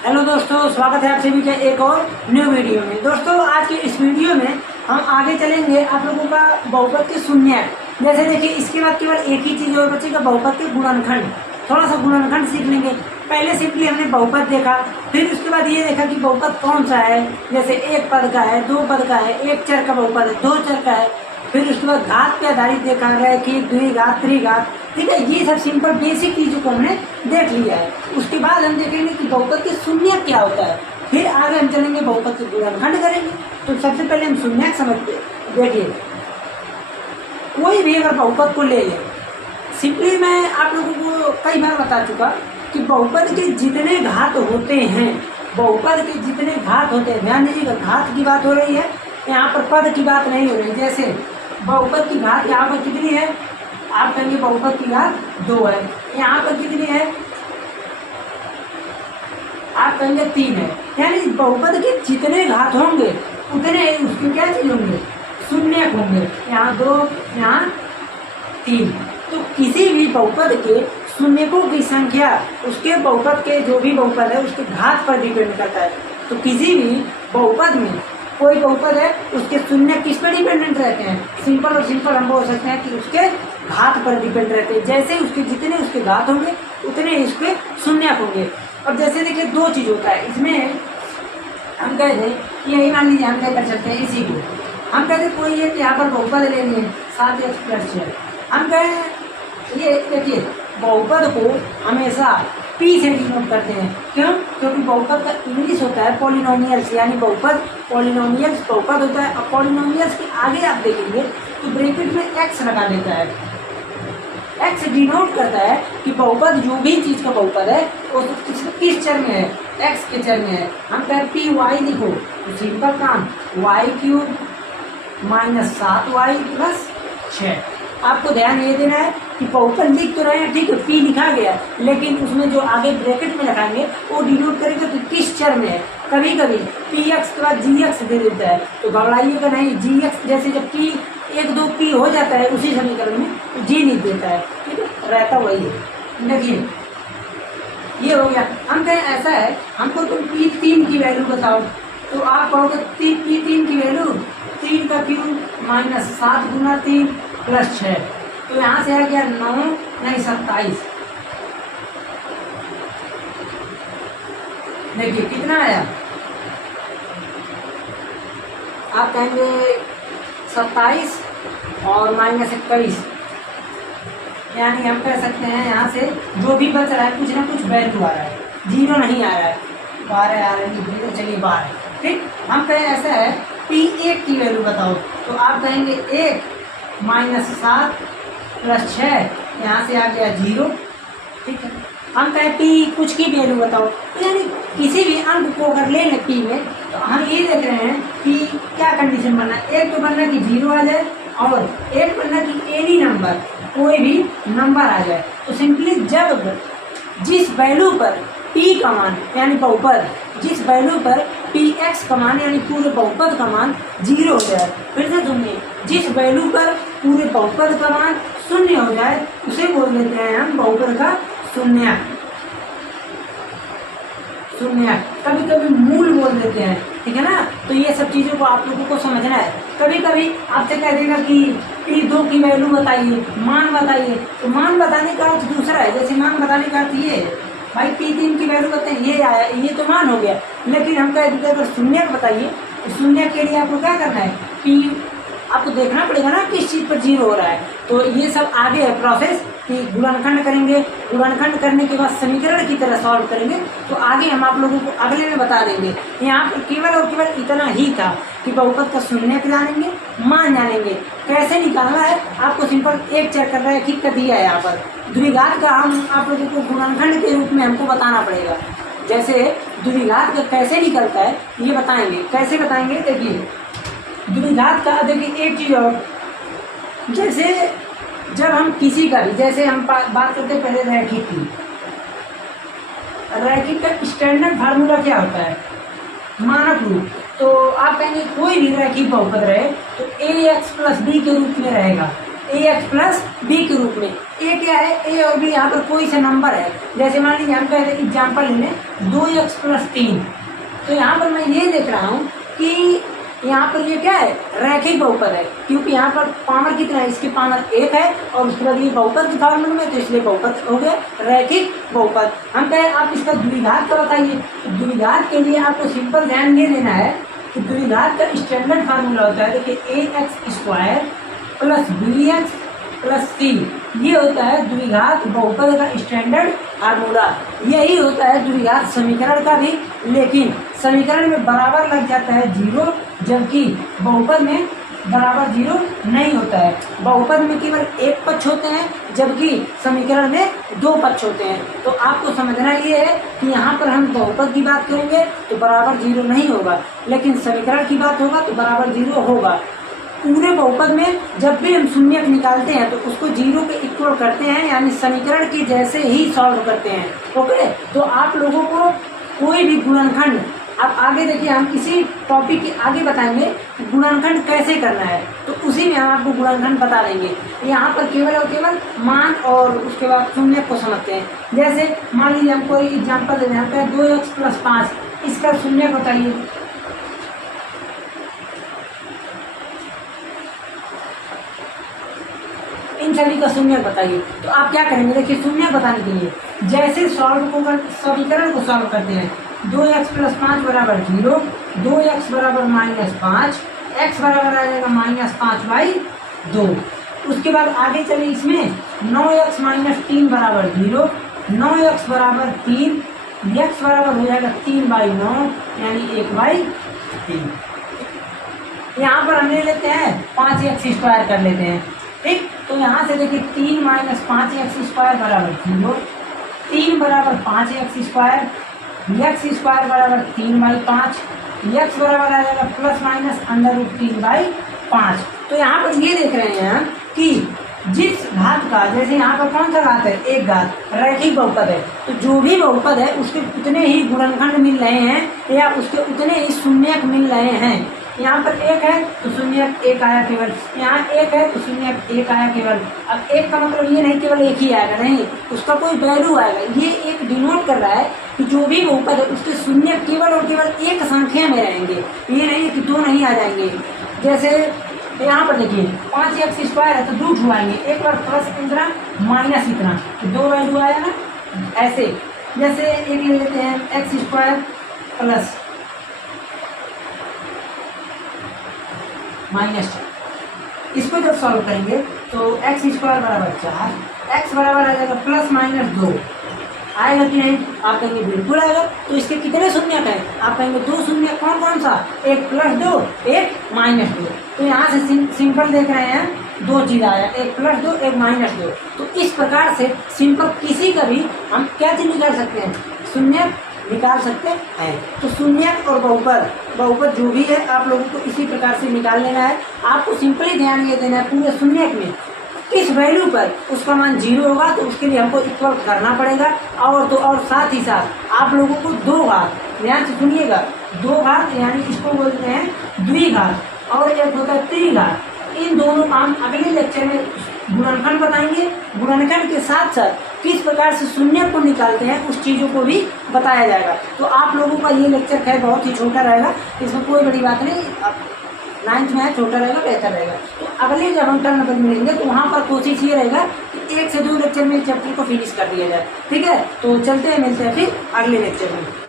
Hello दोस्तों, स्वागत है आप सभी का एक और न्यू वीडियो में। दोस्तों आज के इस वीडियो में हम आगे चलेंगे आप लोगों का बहुपद के शून्यक। जैसे देखिए, इसके बाद केवल एक ही चीज़ और बचेगा, बहुपद के गुणनखंड। थोड़ा सा गुणनखंड सीख लेंगे। पहले सिंपली हमने बहुपद देखा, फिर उसके बाद ये देखा कि बहुपद कौन सा है। जैसे एक पद का है, दो पद का है, एक चर का बहुपद है, दो चर का है। फिर उसके बाद घात पे आधारित देखा है कि द्विघात त्रिघात। ठीक है, ये सब सिंपल बेसिक चीज़ों को हमने देख लिया है। उसके बाद हम देखेंगे कि बहुपद के शून्यक क्या होता है। फिर आगे हम चलेंगे बहुपद के गुणनखंड करेंगे। तो सबसे पहले हम शून्यक समझते देखिए, कोई भी अगर बहुपद को ले लें, सिंपली मैं आप लोगों को कई बार बता चुका कि बहुपद के जितने घात होते हैं, बहुपद के जितने घात होते हैं, ध्यान दीजिएगा, घात की बात हो रही है, यहाँ पर पद की बात नहीं हो रही। जैसे बहुपद की घात यहाँ पर कितनी है, आप कहेंगे बहुपद की घात 2 है। यहाँ पर कितनी है, आप कहेंगे 3 है। यानी बहुपद के जितने घात होंगे उतने उसके क्या चीज होंगे, शून्यक होंगे। यहाँ 2, यहाँ 3। तो किसी भी बहुपद के शून्यकों की संख्या उसके बहुपद के जो भी बहुपद है उसके घात पर डिपेंड करता है। तो किसी भी बहुपद में कोई बहुपद है, उसके शून्य किस पर डिपेंडेंट रहते हैं, सिंपल और सिंपल हम बोल सकते हैं कि उसके घात पर डिपेंड रहते हैं। जैसे उसके जितने उसके घात होंगे उतने इसके शून्यक होंगे। अब जैसे देखिए, दो चीज होता है इसमें। हम कहते हैं कि यही मान लीजिए, हम क्या कर सकते हैं, इसी को हम कहते हैं कोई एक यहाँ पर बहुपद ले लिए 7x+6। हम कहें ये देखिए, बहुपद को हमेशा पी से डिनोट करते हैं। क्यों? क्योंकि बहुपद का इंग्लिश होता है पॉलिनोमियल्स, यानी बहुपद पॉलिनोमियल्स बहुपद होता है। और पॉलिनोमियल्स के आगे आप देखेंगे तो ब्रैकेट में एक्स लगा देता है। एक्स डिनोट करता है कि बहुपद जो भी चीज़ का बहुपद है वो किस चर में है, एक्स के चर में है। हम कहें पी वाई लिखो तो सिंपल काम, y³ - 7y+6। आपको ध्यान ये देना है कि बहुपद लिख तो रहे हैं, ठीक है, पी लिखा गया, लेकिन उसमें जो आगे ब्रैकेट में लगाएंगे वो डिनोट करेगा कि किस चर में है। कभी कभी px के बाद gx दे देता है, तो घबराइएगा नहीं। gx जैसे जब p 1 2 p हो जाता है उसी समीकरण में तो g नहीं देता है, ठीक है, रहता वही है। देखिए ये हो गया। हम कहें ऐसा है, हमको तुम p3 की वैल्यू बताओ, तो आप कहोगे p3 की वैल्यू 3 का क्यूब - 7 × 3 + 6। तो यहाँ से आ गया 9 नहीं 27। देखिए कितना आया, आप कहेंगे 27 और -21। यानी हम कह सकते हैं यहाँ से जो भी बच रहा है कुछ ना कुछ वैल्यू आ रहा है, 0 नहीं आ रहा है, 12 आ रहा है, चलिए 12। ठीक, हम कहें ऐसा है p1 की वैल्यू बताओ, तो आप कहेंगे 1 - 7 + 6, यहाँ से आ गया 0। ठीक है, हम कहें p कुछ की वैल्यू बताओ, यानी किसी भी अंक को अगर ले लें p में, तो हम ये देख रहे हैं कि क्या कंडीशन बनना है। एक तो बनना कि 0 आ जाए, और एक बनना कि एनी नंबर, कोई भी नंबर आ जाए। तो सिंपली जब जिस वैल्यू पर p का मान यानी बहुपद, जिस वैल्यू पर px का मान यानी पूरे बहुपद का मान 0 हो जाए, फिर से सुनिए, जिस वैल्यू पर पूरे बहुपद का मान 0 हो जाए उसे बोल देते हैं हम बहुपद का शून्यक। शून्यक कभी कभी मूल बोल देते हैं, ठीक है ना। तो ये सब चीज़ों को आप लोगों को समझना है। कभी कभी आपसे कह देगा कि p2 की वैल्यू बताइए, मान बताइए, तो मान बताने का अर्थ दूसरा है। जैसे मान बताने का अर्थ ये है, भाई p3 की वैल्यू बताइए, ये आया, ये तो मान हो गया। लेकिन हम कह देते अगर शून्यक बताइए, तो शून्यक के लिए आपको क्या करना है, p आपको देखना पड़ेगा ना किस चीज़ पर 0 हो रहा है। तो ये सब आगे है प्रोसेस कि गुणनखंड करेंगे, गुणनखंड करने के बाद समीकरण की तरह सॉल्व करेंगे। तो आगे हम आप लोगों को अगले में बता देंगे। यहाँ पर केवल और केवल इतना ही था कि बहुपद का शून्यक जानेंगे, मान जानेंगे, कैसे निकालना है आपको सिंपल एक चेक कर रहा है, ठीक कर दिया है। यहाँ पर द्विघात का हम आप लोगों को गुणनखंड के रूप में हमको बताना पड़ेगा। जैसे द्विघात का कैसे निकलता है ये बताएंगे, कैसे बताएंगे। देखिए द्विघात का, देखिए एक चीज़ और, जैसे जब हम किसी का भी, जैसे हम बात करते हैं पहले रैखिक की, रैखिक का स्टैंडर्ड फार्मूला क्या होता है, मानक रूप। तो आप कहेंगे कोई भी रैखिक बहुपद रहे तो ax + b के रूप में रहेगा। ए एक्स प्लस बी के रूप में। ए क्या है, ए और बी यहाँ पर कोई सा नंबर है। जैसे मान लीजिए हम कहते हैं एग्जाम्पल ले लें 2x प्लस 3, तो यहाँ पर मैं ये देख रहा हूँ कि यहाँ पर ये क्या है, रैखिक बहुपद है, क्योंकि यहाँ पर पावर कितना है, इसकी पावर 1 है और उसके बाद ये बहुपद की फॉर्मूले में, तो इसलिए बहुपद हो गया रैखिक बहुपद। हम कहें आप इसका द्विघात का बताइए, तो द्विघात के लिए आपको सिंपल ध्यान ये देना है कि द्विघात का स्टैंडर्ड फार्मूला होता है, देखिए ax² plus bx plus c, ये होता है द्विघात बहुपद का स्टैंडर्ड फार्मूला। यही होता है द्विघात समीकरण का भी, लेकिन समीकरण में बराबर लग जाता है 0, जबकि बहुपद में बराबर 0 नहीं होता है। बहुपद में केवल एक पक्ष होते हैं, जबकि समीकरण में 2 पक्ष होते हैं। तो आपको समझना ये है कि यहाँ पर हम बहुपद की बात करेंगे तो बराबर 0 नहीं होगा, लेकिन समीकरण की बात होगा तो बराबर 0 होगा। पूरे बहुपद में जब भी हम शून्यक निकालते हैं तो उसको 0 के इक्वल करते हैं, यानी समीकरण के जैसे ही सॉल्व करते हैं। ओके, तो आप लोगों को कोई भी गुणनखंड, अब आगे देखिए हम इसी टॉपिक के आगे बताएंगे गुणनखंड कैसे करना है, तो उसी में हम आपको गुणनखंड बता देंगे। यहाँ पर केवल और केवल मान और उसके बाद शून्य को समझते हैं। जैसे मान लीजिए हम कोई एग्जाम्पल दे रहे हैं 2x प्लस 5, इसका शून्य बताइए। इन सभी का शून्य बताइए। तो आप क्या करेंगे, देखिए शून्य बताने के लिए जैसे समीकरण को सॉल्व करते हैं, 2x प्लस 5 बराबर 0, 2x बराबर -5, x बराबर आ जाएगा -5/2। उसके बाद आगे चले, इसमें 9x माइनस 3 बराबर 0, 9x बराबर 3, x बराबर हो जाएगा 3/9 यानी 1/3। यहाँ पर हम ले लेते हैं 5x² कर लेते हैं, ठीक। तो यहाँ से देखिए 3 - 5x² बराबर 0, 3 बराबर 5x², x² बराबर 3/5, x बराबर आ जाएगा प्लस माइनस √3/5। तो यहाँ पर ये देख रहे हैं कि जिस घात का, जैसे यहाँ पर कौन सा घात है, एक घात, रैखिक बहुपद है, तो जो भी बहुपद है उसके उतने ही गुणनखंड मिल रहे हैं या उसके उतने ही शून्यक मिल रहे हैं। यहाँ पर 1 है तो शून्यक 1 आया केवल, यहाँ 1 है तो शून्यक 1 आया केवल। अब 1 का मतलब ये नहीं केवल 1 ही आएगा, नहीं, उसका कोई वैल्यू आएगा। ये एक डिनोट कर रहा है कि जो भी बहुपद है उसके शून्य केवल और केवल एक संख्या में रहेंगे, ये नहीं है कि 2 नहीं आ जाएंगे। जैसे यहाँ पर देखिए 5x² है तो 2 छुआएंगे, एक बार प्लस इतना माइनस इतना, तो 2 वैल्यू आया ना। ऐसे जैसे एक ले लेते हैं x² प्लस -2, इसको जब सॉल्व करेंगे तो x² बराबर 4, x बराबर आ जाएगा प्लस माइनस 2, आएगा कि नहीं, आप कहेंगे बिल्कुल आएगा। तो इसके कितने शून्यक हैं, आप कहेंगे 2 शून्य, कौन कौन सा, एक +2 एक -2। तो यहाँ से सिंपल देख रहे हैं 2 चीज़ आया, एक +2 एक -2। तो इस प्रकार से सिंपल किसी का भी हम क्या चीज़ निकाल सकते हैं, शून्य निकाल सकते हैं। तो शून्यक और बहुपद जो भी है आप लोगों को इसी प्रकार से निकाल लेना है। आपको सिंपली ध्यान ये देना है पूरे शून्यक में किस वैल्यू पर उसका मान 0 होगा तो उसके लिए हमको इक्वल करना पड़ेगा। और साथ ही साथ आप लोगों को 2 घात, ध्यान से सुनिएगा, 2 घात यानी इसको बोलते हैं द्विघात और एक होता है त्रिघात। इन दोनों का हम अगले लेक्चर में गुणनखंड बताएंगे। गुणनखंड के साथ साथ किस प्रकार से शून्य को निकालते हैं उस चीज़ों को भी बताया जाएगा। तो आप लोगों का ये लेक्चर खैर बहुत ही छोटा रहेगा, इसमें कोई बड़ी बात नहीं, 9th में है, छोटा रहेगा, बेहतर रहेगा। तो अगले जब हम टर्न पर मिलेंगे तो वहाँ पर कोशिश ये रहेगा कि 1 से 2 लेक्चर में चैप्टर को फिनिश कर दिया जाए, ठीक है। तो चलते हैं, मिलते हैं फिर अगले लेक्चर में।